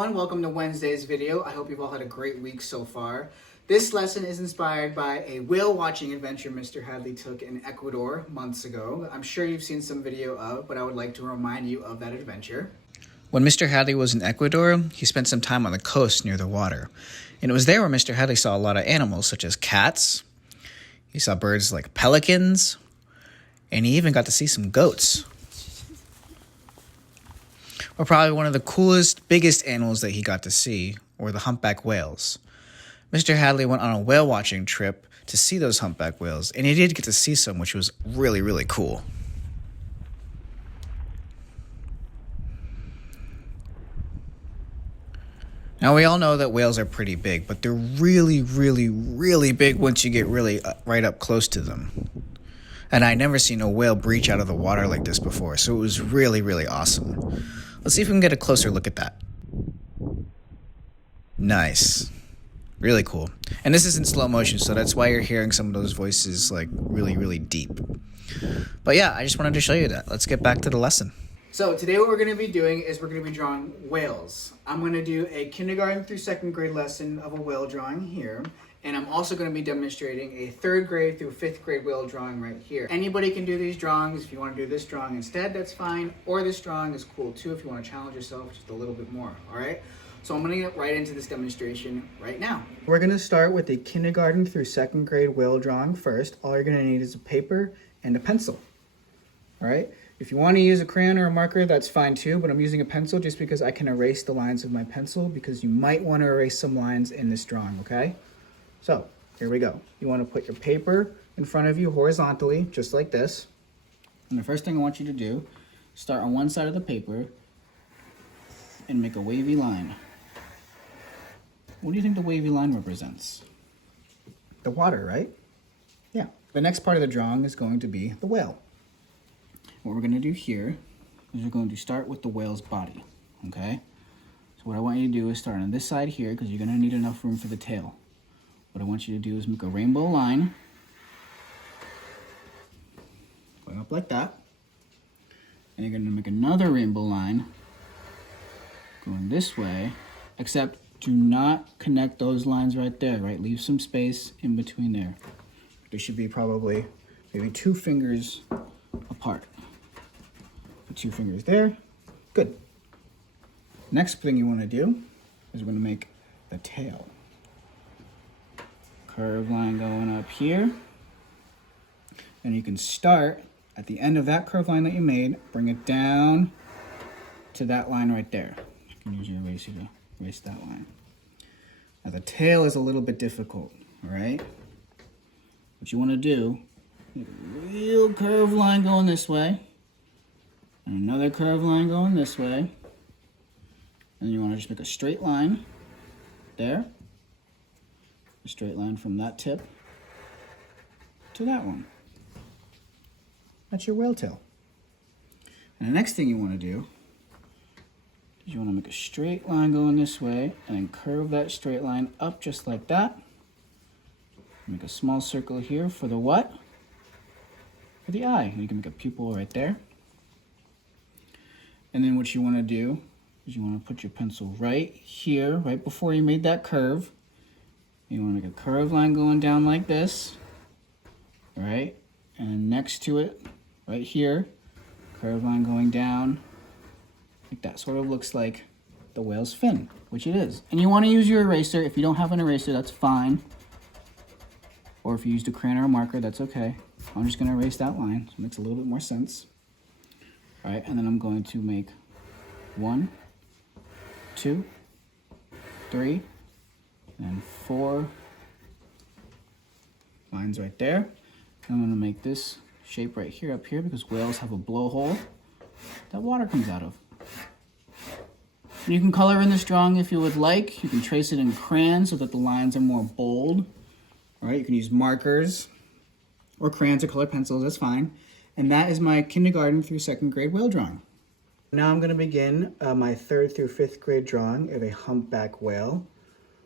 everyone, welcome to Wednesday's video. I hope you've all had a great week so far. This lesson is inspired by a whale watching adventure Mr. Hadley took in Ecuador months ago. I'm sure you've seen some video of, but I would like to remind you of that adventure. When Mr. Hadley was in Ecuador, he spent some time on the coast near the water. And it was there where Mr. Hadley saw a lot of animals such as cats. He saw birds like pelicans, and he even got to see some goats. But probably one of the coolest, biggest animals that he got to see were the humpback whales. Mr. Hadley went on a whale watching trip to see those humpback whales, and he did get to see some, which was really, really cool. Now, we all know that whales are pretty big, but they're really, really, really big once you get really right up close to them. And I never seen a whale breach out of the water like this before, so it was really, really awesome. Let's see if we can get a closer look at that. Nice. Really cool. And this is in slow motion, so that's why you're hearing some of those voices like really, really deep. But yeah, I just wanted to show you that. Let's get back to the lesson. So today what we're going to be doing is we're going to be drawing whales. I'm going to do a kindergarten through second grade lesson of a whale drawing here. And I'm also going to be demonstrating a third grade through fifth grade whale drawing right here. Anybody can do these drawings. If you want to do this drawing instead, that's fine. Or this drawing is cool too if you want to challenge yourself just a little bit more, all right? So I'm going to get right into this demonstration right now. We're going to start with the kindergarten through second grade whale drawing first. All you're going to need is a paper and a pencil, all right? If you want to use a crayon or a marker, that's fine too, but I'm using a pencil just because I can erase the lines of my pencil because you might want to erase some lines in this drawing, okay? So, here we go. You want to put your paper in front of you horizontally, just like this. And the first thing I want you to do, start on one side of the paper and make a wavy line. What do you think the wavy line represents? The water, right? Yeah. The next part of the drawing is going to be the whale. What we're going to do here is we're going to start with the whale's body, okay? So what I want you to do is start on this side here because you're going to need enough room for the tail. What I want you to do is make a rainbow line going up like that. And you're going to make another rainbow line going this way, except do not connect those lines right there, right? Leave some space in between there. There should be probably maybe 2 fingers apart. Put 2 fingers there. Good. Next thing you want to do is we're going to make the tail. Curved line going up here. And you can start at the end of that curved line that you made, bring it down to that line right there. You can use your eraser to erase that line. Now the tail is a little bit difficult, all right? What you want to do, make a real curved line going this way, and another curved line going this way. And you want to just make a straight line there. A straight line from that tip to that one. That's your whale tail. And the next thing you want to do is you want to make a straight line going this way and then curve that straight line up just like that. Make a small circle here for the what? For the eye. And you can make a pupil right there. And then what you want to do is you want to put your pencil right here, right before you made that curve. You want to make a curved line going down like this, right? And next to it, right here, curved line going down, like that sort of looks like the whale's fin, which it is. And you want to use your eraser. If you don't have an eraser, that's fine. Or if you used a crayon or a marker, that's okay. I'm just going to erase that line, so it makes a little bit more sense. All right, and then I'm going to make 1, 2, 3, and 4 lines right there. I'm going to make this shape right here up here because whales have a blowhole that water comes out of. And you can color in this drawing if you would like. You can trace it in crayon so that the lines are more bold. All right, you can use markers or crayons or colored pencils, that's fine. And that is my kindergarten through second grade whale drawing. Now I'm going to begin my third through fifth grade drawing of a humpback whale.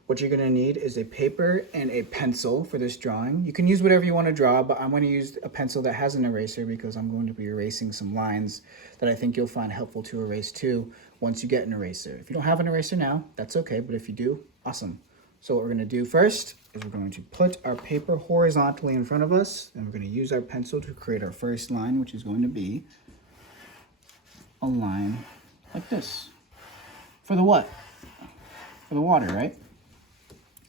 what you're gonna need is a paper and a pencil for this drawing. You can use whatever you wanna draw, but I'm gonna use a pencil that has an eraser because I'm going to be erasing some lines that I think you'll find helpful to erase too once you get an eraser. If you don't have an eraser now, that's okay, but if you do, awesome. So what we're gonna do first is we're going to put our paper horizontally in front of us, and we're gonna use our pencil to create our first line, which is going to be a line like this. For the what? For the water, right?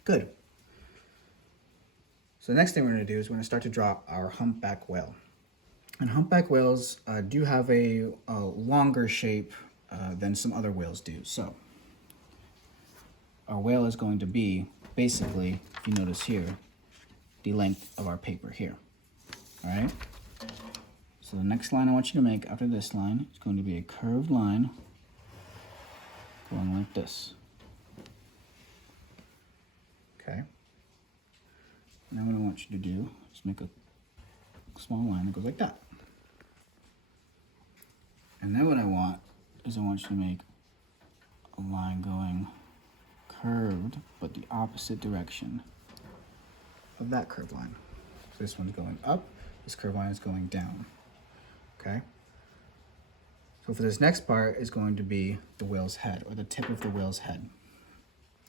Good. So the next thing we're gonna do is we're gonna start to draw our humpback whale. And humpback whales do have a longer shape than some other whales do. So our whale is going to be basically, if you notice here, the length of our paper here. All right? So the next line I want you to make after this line is going to be a curved line going like this. Okay? Now what I want you to do is make a small line that goes like that. And then what I want is I want you to make a line going curved, but the opposite direction of that curved line. So this one's going up, this curved line is going down. Okay? So for this next part is going to be the whale's head, or the tip of the whale's head.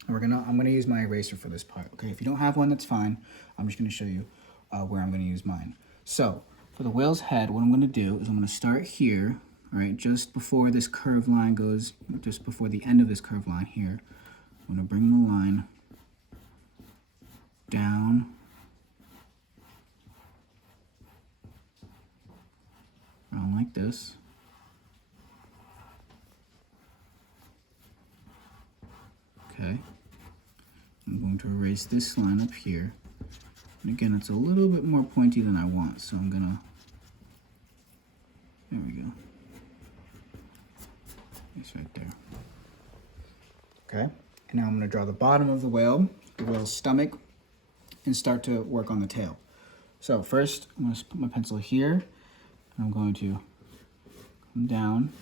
And I'm gonna use my eraser for this part. Okay, if you don't have one, that's fine. I'm just gonna show you where I'm gonna use mine. So for the whale's head, what I'm gonna do is I'm gonna start here, all right, just before this curved line goes, just before the end of this curved line here. I'm gonna bring the line down around like this. Okay. I'm going to erase this line up here. And again, it's a little bit more pointy than I want, so I'm gonna, there we go. It's right there. Okay. And now I'm gonna draw the bottom of the whale's stomach, and start to work on the tail. So first, I'm gonna put my pencil here, and I'm going to come down.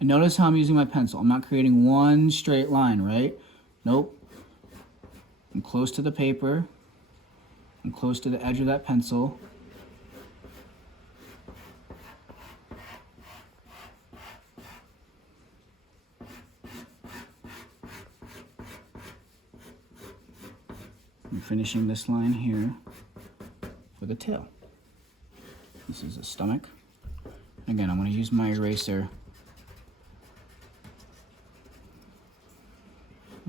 And notice how I'm using my pencil. I'm not creating one straight line, right? Nope. I'm close to the paper. I'm close to the edge of that pencil. I'm finishing this line here for the tail. This is the stomach. Again, I'm going to use my eraser.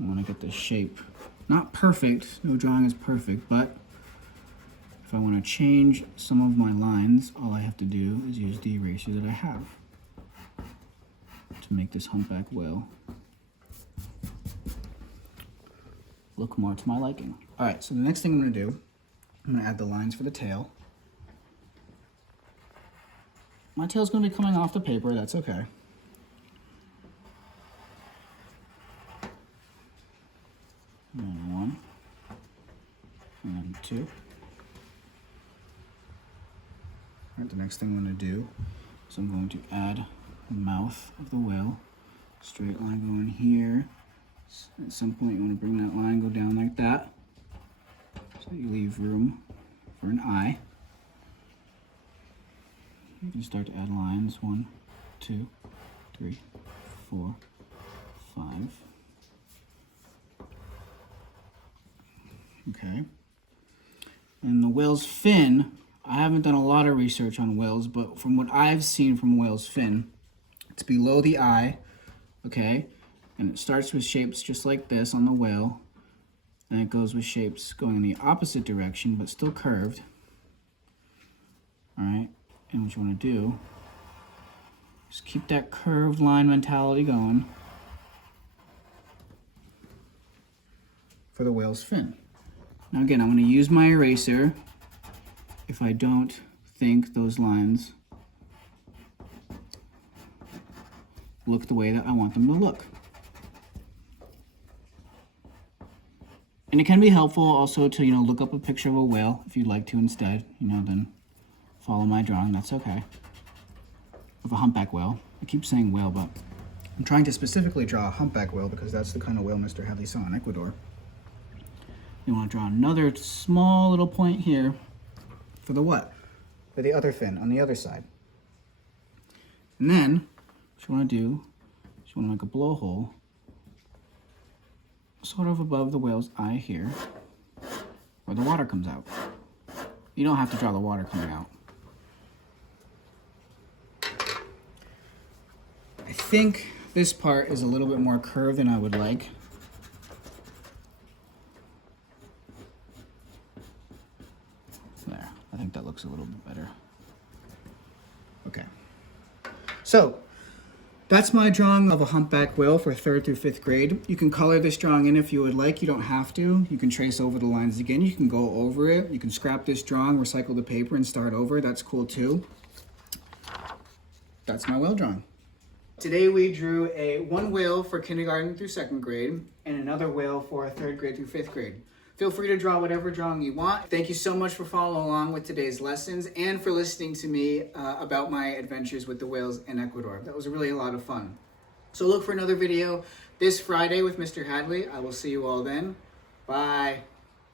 I want to get the shape. Not perfect, no drawing is perfect, but if I want to change some of my lines, all I have to do is use the eraser that I have to make this humpback whale look more to my liking. All right, so the next thing I'm going to do, I'm going to add the lines for the tail. My tail's going to be coming off the paper, that's okay. And then 1, and then 2. All right, the next thing I'm going to do is I'm going to add the mouth of the whale. Straight line going here. At some point you want to bring that line, go down like that, so that you leave room for an eye. You can start to add lines, 1, 2, 3, 4, 5. Okay. And the whale's fin, I haven't done a lot of research on whales, but from what I've seen from whale's fin, it's below the eye, okay? And it starts with shapes just like this on the whale, and it goes with shapes going in the opposite direction, but still curved. All right, and what you want to do is keep that curved line mentality going for the whale's fin. Now again, I'm going to use my eraser if I don't think those lines look the way that I want them to look. And it can be helpful also to, look up a picture of a whale if you'd like to instead, then follow my drawing, that's okay. Of a humpback whale. I keep saying whale, but I'm trying to specifically draw a humpback whale because that's the kind of whale Mr. Hadley saw in Ecuador. You want to draw another small little point here for the what? For the other fin on the other side. And then what you want to do is you want to make a blowhole sort of above the whale's eye here where the water comes out. You don't have to draw the water coming out. I think this part is a little bit more curved than I would like. There, I think that looks a little bit better. Okay. So, that's my drawing of a humpback whale for 3rd through 5th grade. You can color this drawing in if you would like. You don't have to. You can trace over the lines again. You can go over it. You can scrap this drawing, recycle the paper, and start over. That's cool too. That's my whale drawing. Today we drew one whale for kindergarten through 2nd grade and another whale for 3rd grade through 5th grade. Feel free to draw whatever drawing you want. Thank you so much for following along with today's lessons and for listening to me about my adventures with the whales in Ecuador. That was really a lot of fun. So look for another video this Friday with Mr. Hadley. I will see you all then. Bye.